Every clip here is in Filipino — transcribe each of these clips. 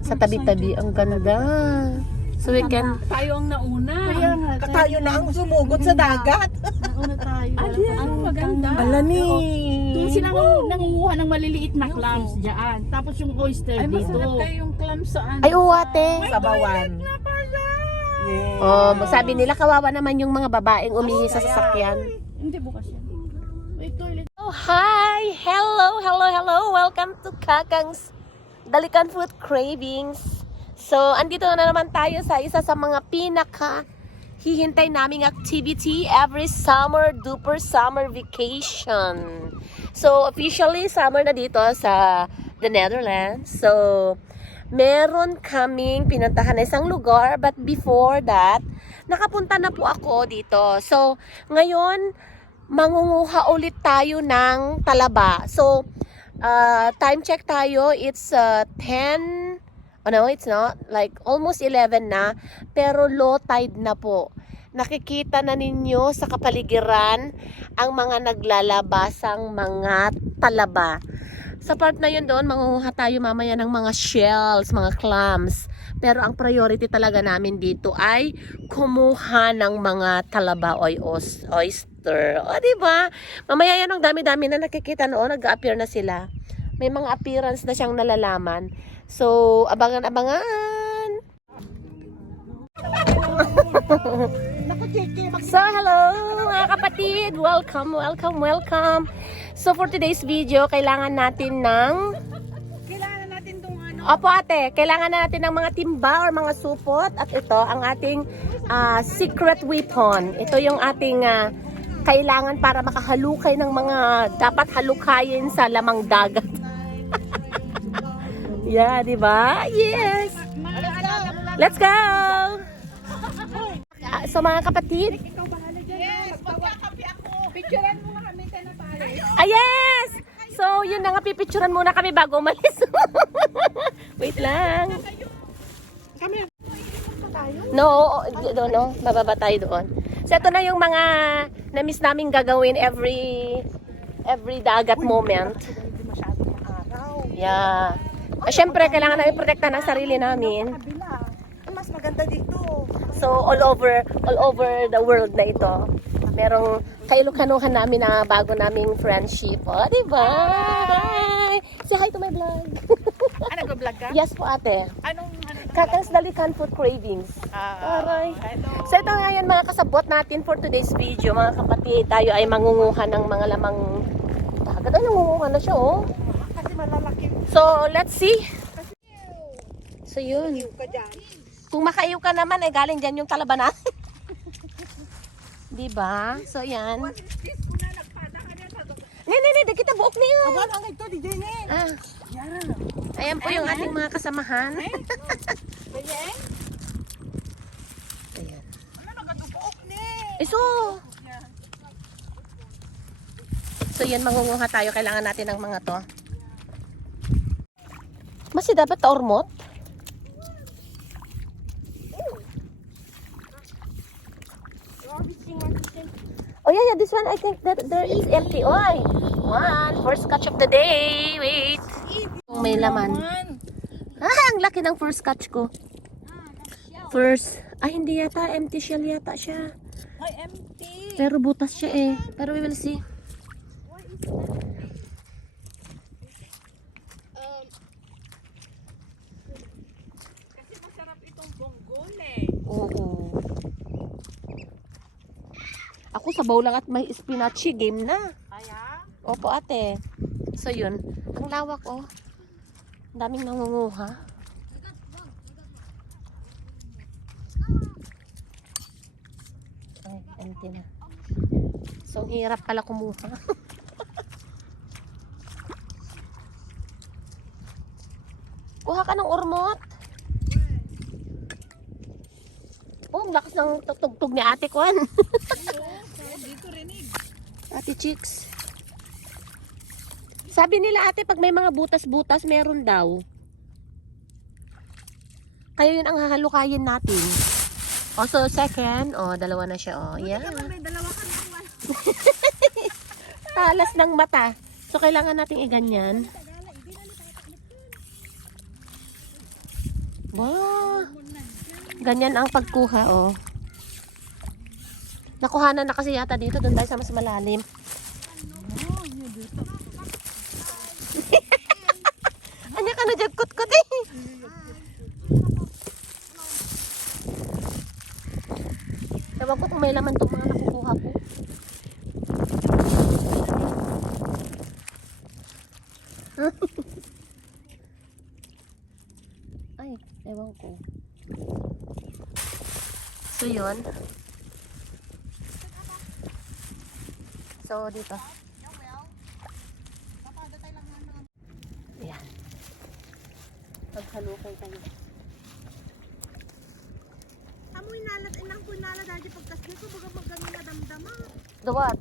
Sa tabi-tabi. Ang ganda. So we can... Tayo ang nauna. Kaya nga, tayo na ang sumugod sa dagat. Nauna tayo. Ang maganda. Ala ni. Doon sila nangunguha ng maliliit na clams dyan. Tapos yung oyster Ay, dito. masarap kayo yung clam saan. Ay, oo ate. Sabawan. Yes. Oh, sabi nila kawawa naman yung mga babaeng umihi sa sasakyan. Hindi bukas yan. Wait, toilet. Oh, hi! Hello, hello, hello! Welcome to Kakang's Dalikan Food Cravings. So, andito na naman tayo sa isa sa mga pinaka hihintay naming activity every summer, duper summer vacation. So, officially, summer na dito sa the Netherlands. So, meron kaming pinuntahan na isang lugar, but before that, nakapunta na po ako dito. So, ngayon, mangunguha ulit tayo ng talaba. So, time check tayo, it's 10, oh no, it's not, like almost 11 na, pero low tide na po. Nakikita na ninyo sa kapaligiran ang mga naglalabasang mga talaba. Sa part na yun doon, mangunguha tayo mamaya ng mga shells, mga clams. Pero ang priority talaga namin dito ay kumuha ng mga talaba o oyster. O, diba? Mamaya yan ang dami-dami na nakikita noon, nag-appear na sila. May mga appearance na siyang nalalaman. So, abangan-abangan! So, hello mga kapatid! Welcome, welcome, welcome! So, for today's video, kailangan natin ng... Kailangan natin itong ano. Opo ate, kailangan natin ng mga timba or mga supot. At ito, ang ating secret weapon. Ito yung ating kailangan para makahalukay ng mga dapat halukayin sa lamang dagat. Yeah, di ba? Yes! Let's go! So mga kapatid, Yes, magkakapi ako. Picturean mo nga kami tayo na tayo. yes! So yun na nga, pipicturan muna kami bago umalis. Wait lang. Kami. No, doon, no? Bababa tayo doon. So ito na yung mga na-miss namin gagawin every dagat moment. Hindi masyadong maaraw. Yeah. Syempre, kailangan namin protektahan ang sarili namin. Kabila. Ang mas maganda dito. So, all over the world na ito. Merong kailukanuhan namin na bago naming friendship. O, diba? Hi! Say hi to my vlog. Nag-vlog ka? Yes po, ate. Anong Kakang's Dalikan Food Cravings. Aray. hello. So, ito nga yan mga kasabot natin for today's video. Mga kapatid, tayo ay mangunguha ng mga lamang dagat. Ay, nangunguha na siya, oh. Kasi malalaki So, let's see. So, yun. ka dyan. Kung makaiw ka naman, ay galing dyan yung talaba na. Diba? So, yan. Hindi, kita buok niya. Awan ang ito, di din eh. Ah, Yan. ayan po yung ating mga kasamahan. Ganyan. Ayan. Ano, nagadubuok ni. So yan, mangunguha tayo. Kailangan natin ng mga to. Masi dapat ormot? Oh yeah, this one I think that there is empty. Oy, first catch of the day. Wait. May laman. Ang laki ng first catch ko. Hindi yata. Empty shell yata siya. Ay, empty. Pero butas siya eh. Pero we will see. Kasi masarap itong bonggol eh. Oo. Ako sabaw lang at may spinachy. Game na. Kaya? Opo ate. So yun. Ang lawak oh. Ang daming nangunguha. Ay, empty na. So, ang hirap pala kumuha. Kuha ka ng ormot. Oh, ang lakas ng tugtog ni ate Kwan. Dito rinig. Ate Chicks. Sabi nila ate, pag may mga butas-butas, meron daw. Kaya yun ang hahalukayin natin. O, so second. O, dalawa na siya. O, yan. May dalawa ka naman. Talas ng mata. So, kailangan nating iganyan. Wow. Ganyan ang pagkuha, oh. Nakuhanan na kasi yata dito. Doon tayo sa mas malalim. Anya ka na dyan, kut-kut eh. Ewan ko kung may laman itong mga nakukuha ko. Ay, ewan ko. So, yun. So, dito. Ayan. Paghalukay tayo. Amoy nalat, inang po nalat dahil pagkasli ko, baga magano na damdama. The what?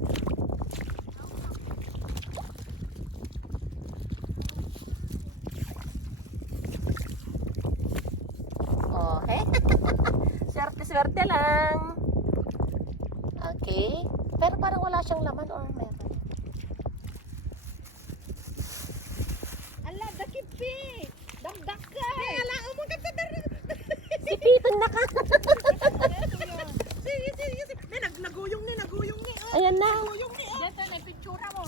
Oh, he? Swerte-swerte lang. Okay. Pero parang wala siyang laman or meron. Ala, dakipi! Damdak ka! Ala, umugat sa darin! Sipitan na ka. Sige. May naguyong ni. Ayan na. Naguyong ni. Dito na picture mo.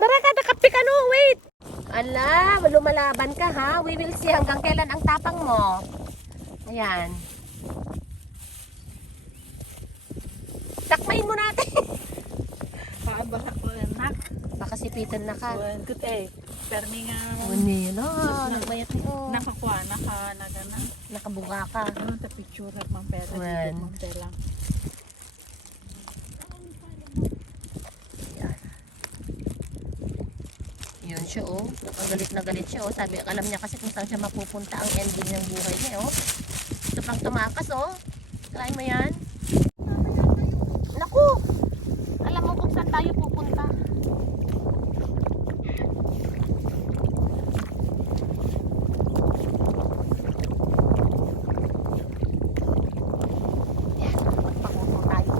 Tara ka, nakapik ano, wait. Ala, lumalaban ka ha. We will see hanggang kailan ang tapang mo. Ayan. Takmain mo natin. Paabasa ko nak. Baka sipitan na ka. Good eh. Permi nga. Uni, no. Nagmayat mo. Nakakuha, nagana. Nakabuga ka. Ano ta picture at mang pera. Wen. Mang pera. Yun siya, oh. Galit na galit siya, oh. Sabi, alam niya kasi kung saan siya mapupunta ang ending ng buhay niya, oh. Ito pang tumakas, oh. Try mo yan. Naku! Alam mo kung saan tayo pupunta. Yan, magpakuto tayo.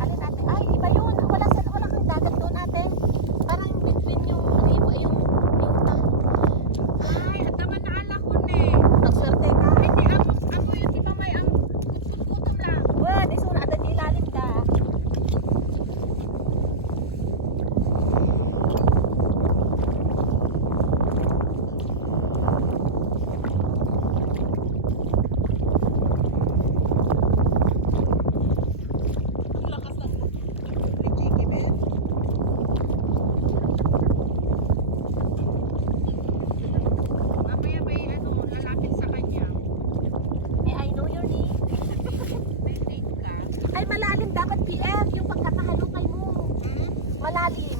Alin natin? Ay, iba yun. Wala kang dagat doon natin. Parang between yung ribo yung Ay, at naman naala ko ni. nagswerte ka. Hindi, amo yun, di ba may kutom lang. Wan, iso na atan ilalim ka. Ang lakas ng Jiggy Ben. Mamaya may lalapit sa kanya. May I know your name? May date ka. Ay, malalim dapat PF yung pagkakahalukay mo. Malalim.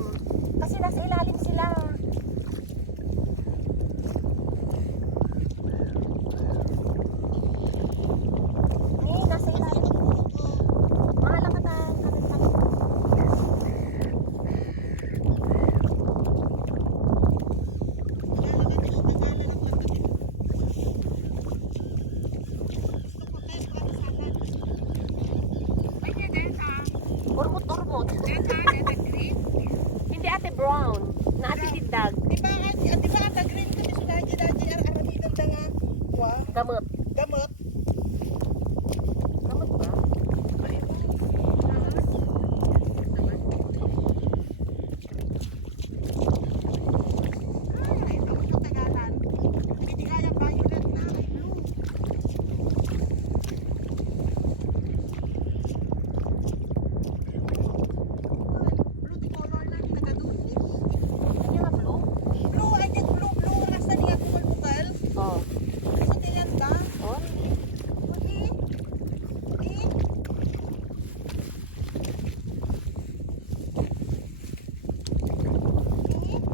Kasi nasa ilalim sila. Eh, nasa ilalim. Mahala ka ta. Urmot-urmot. Hindi ate brown. Na ate tindag. Di ba ata green ko ni Sudaji aramitan da nga. Wa, Gamot. gamot. Gamot ba? Ay, ito ko tagalan. Hindi kaya violet na ay blue. Blue di color na ni nagadun. Ano yung blue? Blue ay get blue rasa niya bukal. Oh. Sa tiyan ka. Oh. Okay. Okay.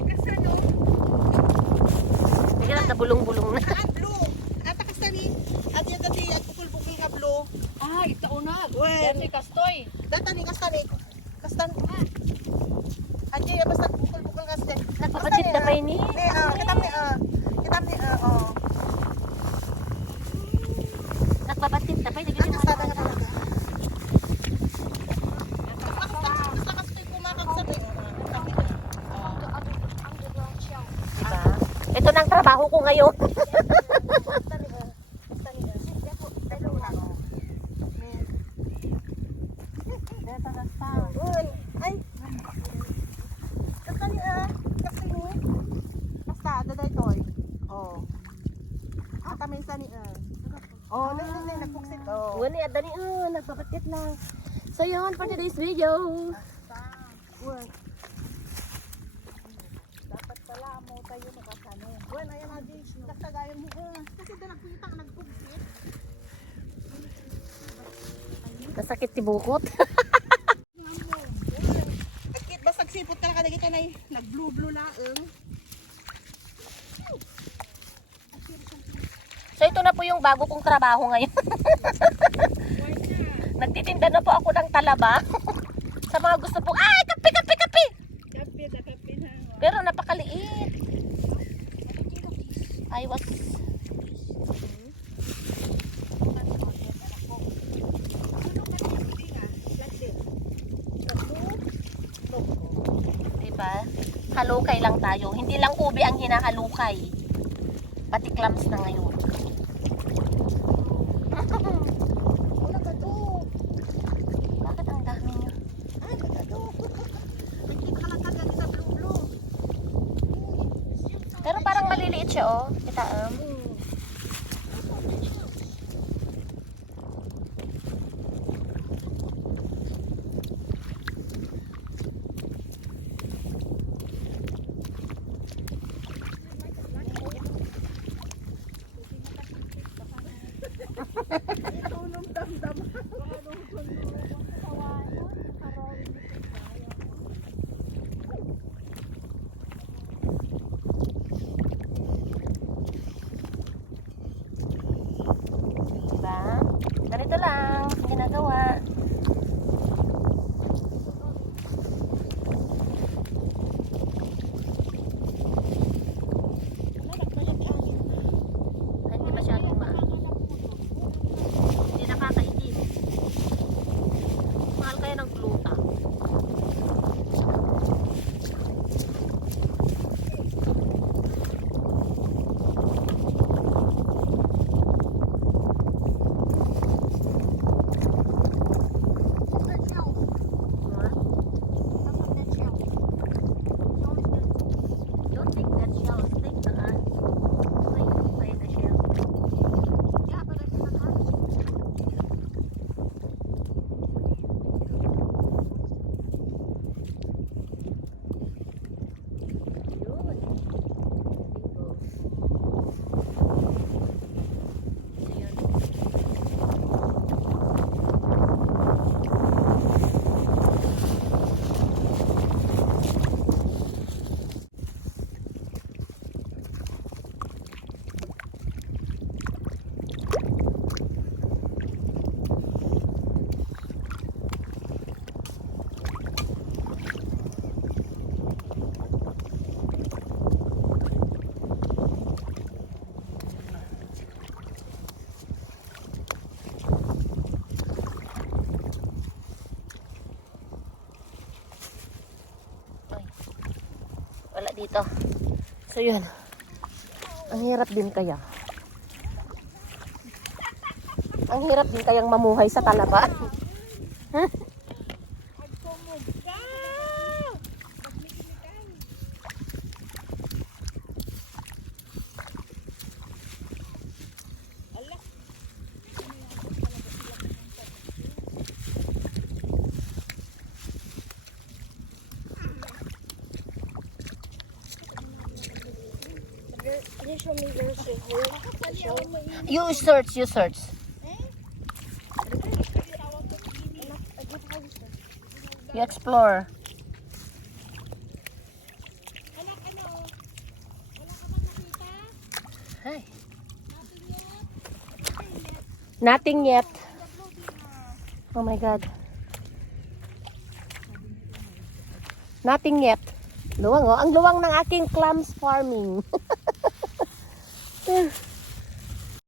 Kasano? Hindi na bulong-bulong na. Saan blue? Ata kasani. At yan dati at bukul-bukul nga blue. Ah, ito unag. Wen. Yan si Kastoy. Data ni kasani. Kastan. Adya ya basta bukul-bukul nga sa. Nagpapatit na kayo ni. Kitam ni oh. Nagpapatit na kayo. Ang kasada nga talaga. Basta kay trabaho ko ngayon. Ay. Kakali kasi mo. Basta daday toy. Oh. Kami sa ni Oh, nagpuksit. Oh. Wala ada ni nagpapatit lang. So yun for today's video. Dapat pala mo tayo makasano. Bueno, ayan na din. Nagtagayan mo. Kasi doon nagpunta ka nagpuksit. Nasakit ti bukot. Akit basag sipot ka na kita na nag-blue laeng. So ito na po yung bago kong trabaho ngayon. Nagtitinda na po ako ng talaba. Sa mga gusto po, ay, kape! Kape na. Pero napakaliit. I was... Diba? Halukay lang tayo. Hindi lang ube ang hinahalukay. Pati clams na ngayon. Wala ka to. Bakit ang dami nyo? Ay, wala to. Nakita ka lang kagad sa blue. Pero parang maliliit siya, oh. Kita, Diba? Ganito lang. Ginagawa. Hindi masyadong hindi nakakainit. Mahal kaya ng gluta. Don't take that shell. Take the play the shell. Yeah, but I cannot. Wala dito. So yun. Ang hirap din kaya. Ang hirap din kayang mamuhay sa talaba. You search. You explore. Hi. Nothing yet. Oh my God. Nothing yet. Luwang, oh. Ang luwang ng aking clams farming.